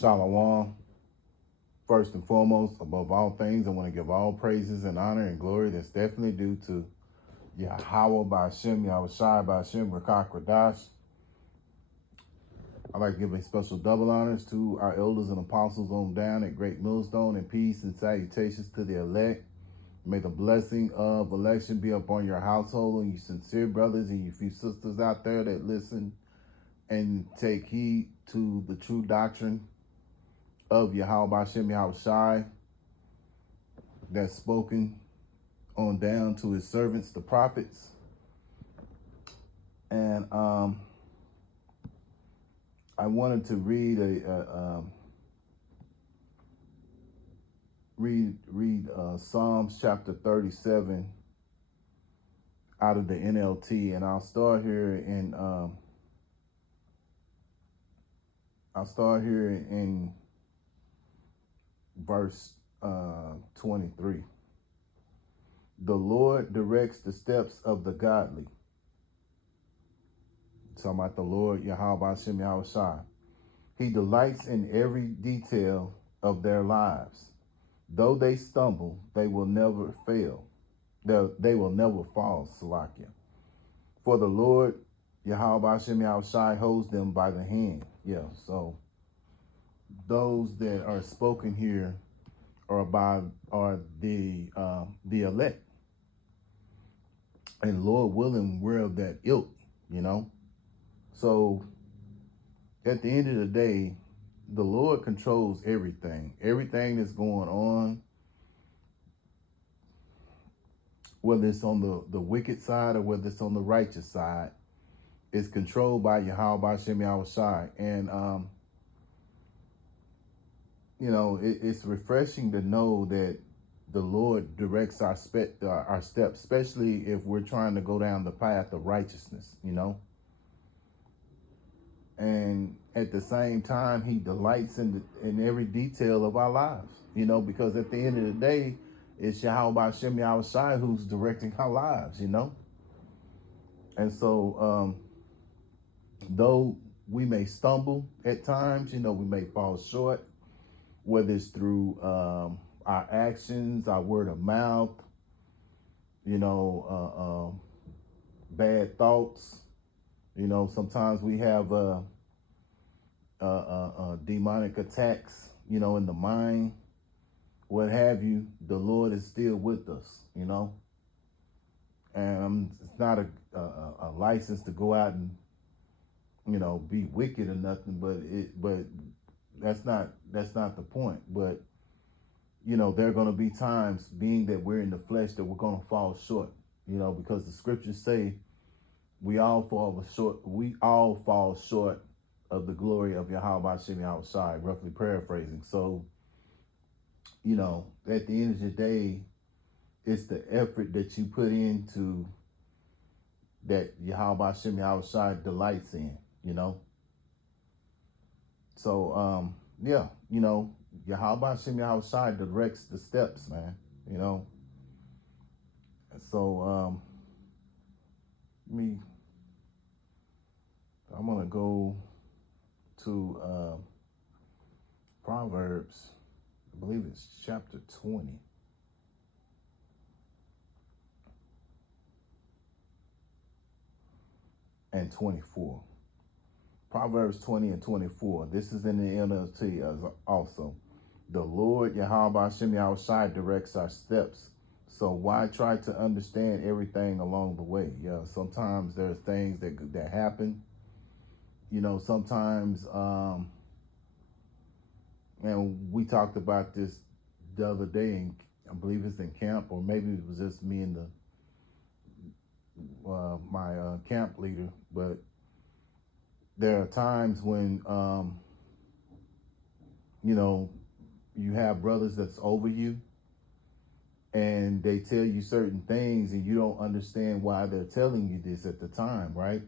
Shalom. First and foremost, above all things, I want to give all praises and honor and glory that's definitely due to YAHAWAH BAHASHAM YAHAWASHI Rakak Radash. I'd like to give a special double honors to our elders and apostles on down at Great Millstone, and peace and salutations to the elect. May the blessing of election be upon your household and you sincere brothers and you few sisters out there that listen and take heed to the true doctrine of YAHAWAH BAHASHAM YAHAWASHI that's spoken on down to his servants, the prophets. And I wanted to read Psalms chapter 37 out of the NLT, and I'll start here in verse 23. The Lord directs the steps of the godly. Talking about the Lord, YAHAWAH BAHASHAM YAHAWASHI. He delights in every detail of their lives. Though they stumble, they will never fail. They will never fall, Salakia. For the Lord, YAHAWAH BAHASHAM YAHAWASHI, holds them by the hand. Yeah, so those that are spoken here are the elect. And Lord willing, we're of that ilk, So at the end of the day, the Lord controls everything. Everything that's going on, whether it's on the wicked side or whether it's on the righteous side, is controlled by YAHAWAH BAHASHAM YAHAWASHI. And, it's refreshing to know that the Lord directs our steps, especially if we're trying to go down the path of righteousness, And at the same time, he delights in every detail of our lives, because at the end of the day, it's YAHAWAH BAHASHAM YAHAWASHI who's directing our lives, And so, though we may stumble at times, we may fall short, whether it's through our actions, our word of mouth, bad thoughts. Sometimes we have demonic attacks, in the mind, what have you. The Lord is still with us, and it's not a license to go out and, be wicked or nothing, but that's not the point. But, there are going to be times, being that we're in the flesh, that we're going to fall short, because the scriptures say we all fall short of the glory of YAHAWAH BAHASHAM YAHAWASHI, roughly paraphrasing. So, at the end of the day, it's the effort that you put into that YAHAWAH BAHASHAM YAHAWASHI delights in, So, YAHAWAH BAHASHAM YAHAWASHI directs the steps, man, So, I'm going to go to Proverbs, I believe it's chapter 20. And 24. Proverbs 20 and 24. This is in the NLT also. The Lord, YAHAWAH BAHASHAM YAHAWASHI, directs our steps. So why try to understand everything along the way? Yeah, sometimes there's things that happen. Sometimes, and we talked about this the other day, and I believe it's in camp, or maybe it was just me and my camp leader. But there are times when, you have brothers that's over you, and they tell you certain things, and you don't understand why they're telling you this at the time, right?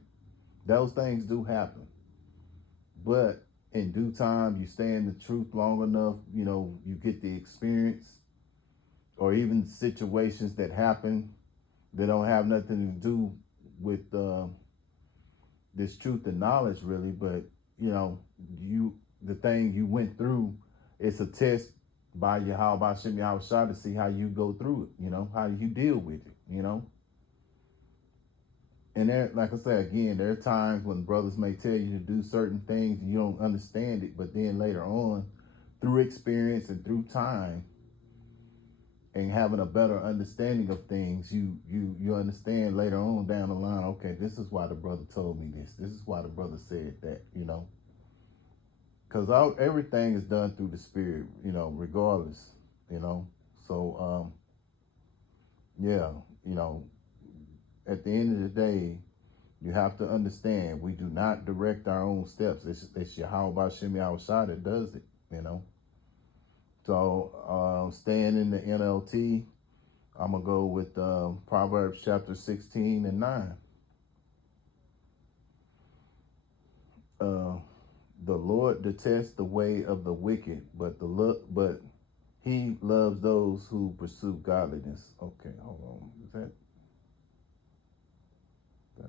Those things do happen. But in due time, you stay in the truth long enough, you get the experience, or even situations that happen that don't have nothing to do with this truth and knowledge, really. But, the everything you went through, it's a test by Yahawah Bahashem Yahawashi to see how you go through it, how you deal with it, And there, like I said, again, there are times when brothers may tell you to do certain things and you don't understand it, but then later on, through experience and through time and having a better understanding of things, you understand later on down the line, okay, this is why the brother told me this. This is why the brother said that, Because everything is done through the Spirit, regardless, So, yeah, at the end of the day, you have to understand, we do not direct our own steps. It's Yahawah Bahashem Yahawashi that does it, So, staying in the NLT, I'm going to go with Proverbs chapter 16 and 9. The Lord detests the way of the wicked, but he loves those who pursue godliness. Okay, hold on. Is that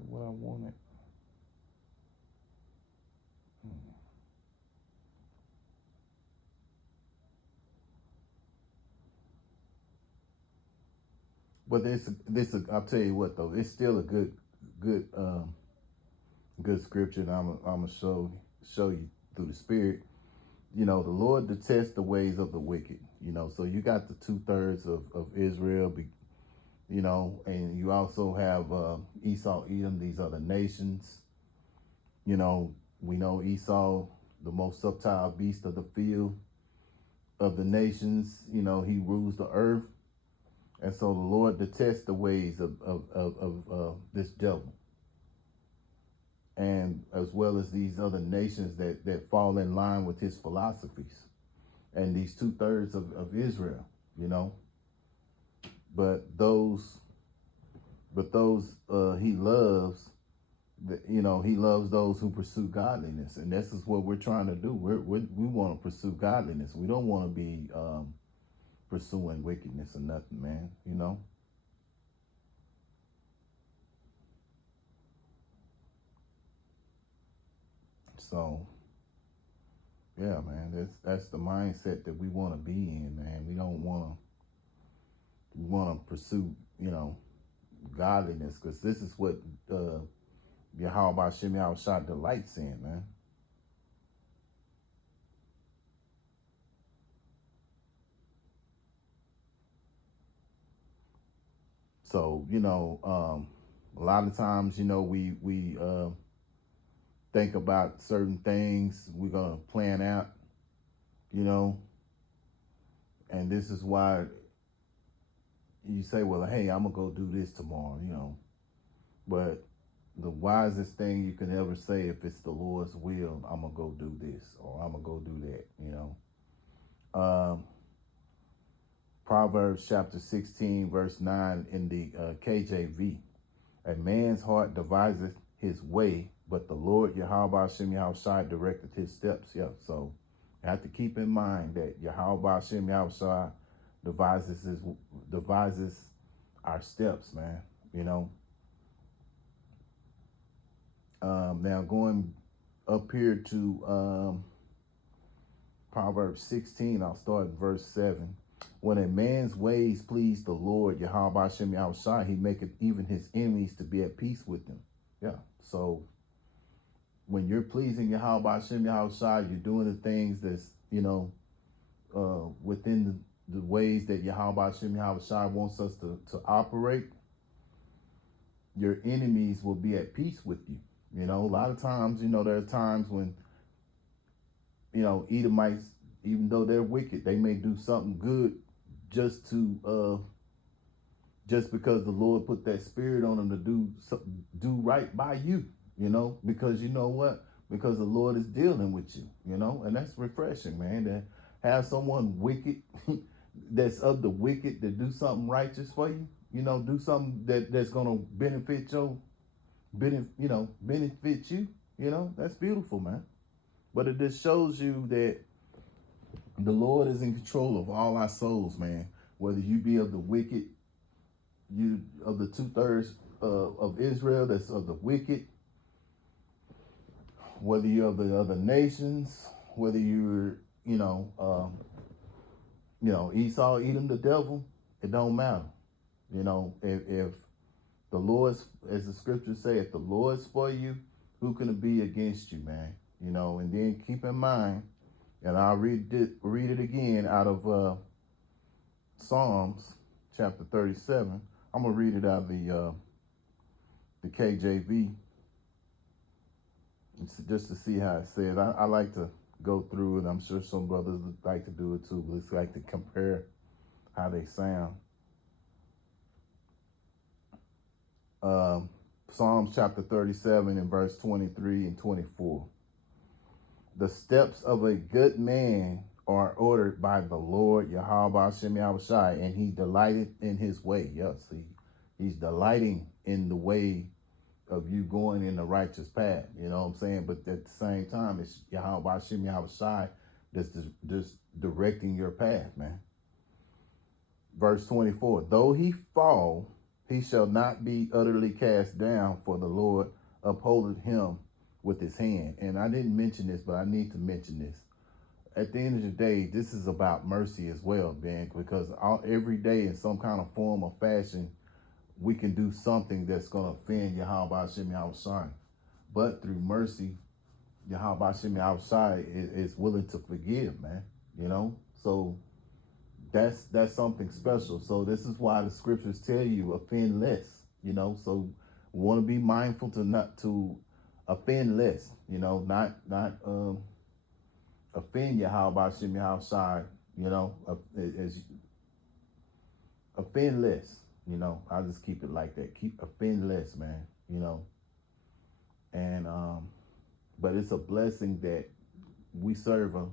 what I wanted? But I'll tell you what though, it's still a good scripture, and I'm gonna show you through the Spirit. The Lord detests the ways of the wicked. So you got the 2/3 of Israel, and you also have Esau, Edom, these other nations. We know Esau, the most subtle beast of the field of the nations. He rules the earth. And so the Lord detests the ways of this devil. And as well as these other nations that fall in line with his philosophies. And these 2/3 of Israel, But those he loves, he loves those who pursue godliness. And this is what we're trying to do. We want to pursue godliness. We don't want to be pursuing wickedness or nothing, man, So, yeah, man, that's the mindset that we want to be in, man. We don't want to pursue, godliness, because this is what Yahawah Bahashem Yahawashi delights in, man. So, a lot of times, we think about certain things we're going to plan out, and this is why you say, well, hey, I'm going to go do this tomorrow, but the wisest thing you can ever say, if it's the Lord's will, I'm going to go do this, or I'm going to go do that, Proverbs chapter 16, verse 9 in the KJV. A man's heart deviseth his way, but the Lord Yahawah Bahashem Yahawashi directed his steps. Yeah, so you have to keep in mind that Yahawah Bahashem Yahawashi devises our steps, man. Now going up here to Proverbs 16, I'll start in verse 7. When a man's ways please the Lord Yahawah Bahashem Yahawashi, he maketh even his enemies to be at peace with him. Yeah, so when you're pleasing Yahawah Bahashem Yahawashi, you're doing the things that's, within the ways that Yahawah Bahashem Yahawashi wants us to operate, your enemies will be at peace with you. A lot of times, there are times when, Edomites, even though they're wicked, they may do something good just because the Lord put that spirit on them to do right by you, because you know what? Because the Lord is dealing with you, and that's refreshing, man, to have someone wicked that's of the wicked to do something righteous for you, do something that's going to benefit you, that's beautiful, man. But it just shows you that the Lord is in control of all our souls, man. Whether you be of the wicked, you of the 2/3 of Israel that's of the wicked, whether you're of the other nations, whether you're, Esau, Edom, the devil, it don't matter. If the Lord's, as the scriptures say, if the Lord's for you, who can be against you, man? And then keep in mind, and I'll read it again out of Psalms chapter 37. I'm gonna read it out of the KJV, just to see how it says. I like to go through it. I'm sure some brothers would like to do it too, but it's like to compare how they sound. Psalms chapter 37 and verse 23 and 24. The steps of a good man are ordered by the Lord, YAHAWAH BAHASHAM YAHAWASHI, and he delighted in his way. Yes, he's delighting in the way of you going in the righteous path. You know what I'm saying? But at the same time, it's YAHAWAH BAHASHAM YAHAWASHI that's just directing your path, man. Verse 24, though he fall, he shall not be utterly cast down, for the Lord upholdeth him with his hand. And I didn't mention this, but I need to mention this. At the end of the day, this is about mercy as well, man, because every day in some kind of form or fashion, we can do something that's going to offend YAHAWAH BAHASHAM YAHAWASHI. But through mercy, YAHAWAH BAHASHAM YAHAWASHI is willing to forgive, man. So that's something special. So this is why the scriptures tell you offend less. So we want to be mindful not to offend less. Not offend YAHAWAH BAHASHAM YAHAWASHI. As offend less. I'll just keep it like that. Offend less, man. And but it's a blessing that we serve a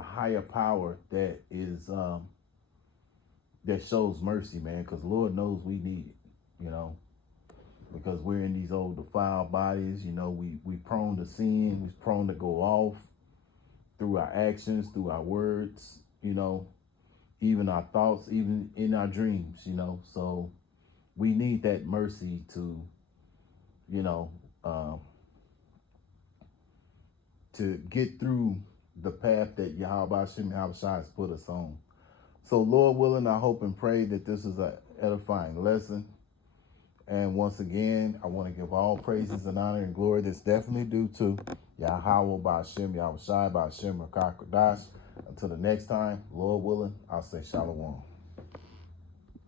higher power that is that shows mercy, man, because Lord knows we need it, because we're in these old defiled bodies. We prone to sin, we prone to go off through our actions, through our words, even our thoughts, even in our dreams, so we need that mercy to to get through the path that YAHAWAH BAHASHAM YAHAWASHI has put us on. So Lord willing, I hope and pray that this is an edifying lesson. And once again, I want to give all praises and honor and glory that's definitely due to YAHAWAH BAHASHAM YAHAWASHI BAHASHAM RAKAKODASH. Until the next time, Lord willing, I'll say shalom.